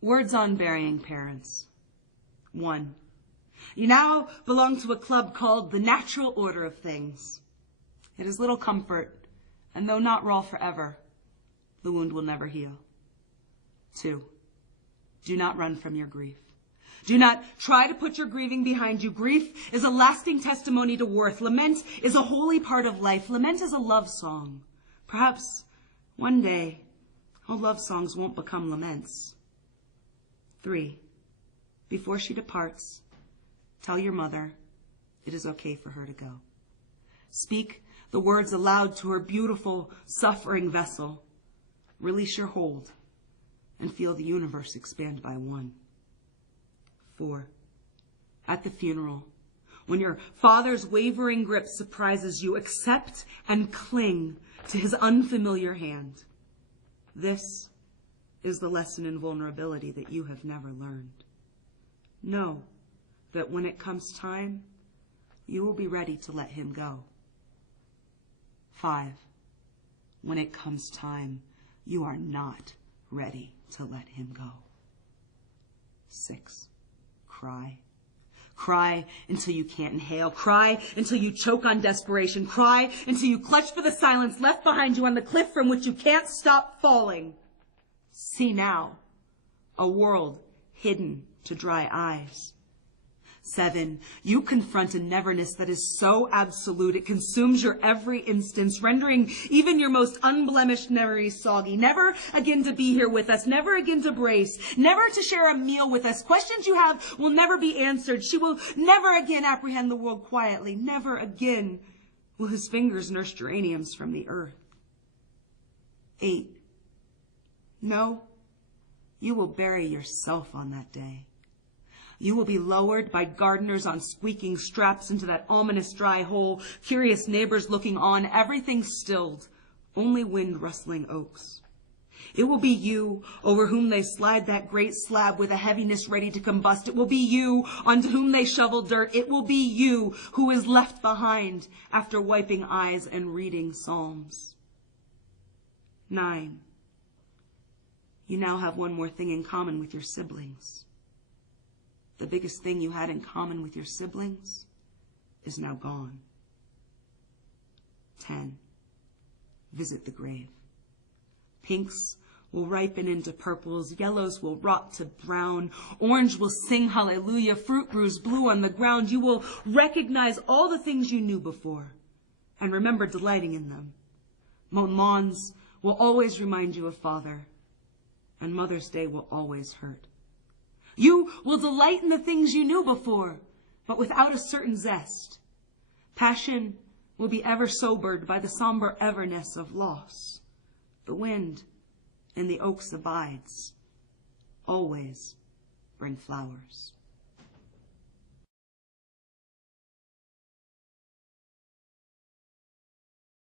Words on burying parents. 1. You now belong to a club called the Natural Order of Things. It is little comfort, and though not raw forever, the wound will never heal. 2. Do not run from your grief. Do not try to put your grieving behind you. Grief is a lasting testimony to worth. Lament is a holy part of life. Lament is a love song. Perhaps one day, all love songs won't become laments. 3. Before she departs, tell your mother it is okay for her to go. Speak the words aloud to her beautiful, suffering vessel. Release your hold and feel the universe expand by 1. 4. At the funeral, when your father's wavering grip surprises you, accept and cling to his unfamiliar hand. This is the lesson in vulnerability that you have never learned. Know that when it comes time, you will be ready to let him go. 5. When it comes time, you are not ready to let him go. 6. Cry. Cry until you can't inhale. Cry until you choke on desperation. Cry until you clutch for the silence left behind you on the cliff from which you can't stop falling. See now, a world hidden to dry eyes. 7. You confront a neverness that is so absolute it consumes your every instance, rendering even your most unblemished memories soggy. Never again to be here with us, never again to brace, never to share a meal with us. Questions you have will never be answered. She will never again apprehend the world quietly. Never again will his fingers nurse geraniums from the earth. 8. No, you will bury yourself on that day. You will be lowered by gardeners on squeaking straps into that ominous dry hole, curious neighbors looking on, everything stilled, only wind rustling oaks. It will be you over whom they slide that great slab with a heaviness ready to combust. It will be you onto whom they shovel dirt. It will be you who is left behind after wiping eyes and reading psalms. 9. You now have one more thing in common with your siblings. The biggest thing you had in common with your siblings is now gone. 10. Visit the grave. Pinks will ripen into purples, yellows will rot to brown, orange will sing hallelujah, fruit brews blue on the ground. You will recognize all the things you knew before and remember delighting in them. Mown lawns will always remind you of father, and Mother's Day will always hurt. You will delight in the things you knew before, but without a certain zest. Passion will be ever sobered by the somber everness of loss. The wind in the oaks abides. Always bring flowers.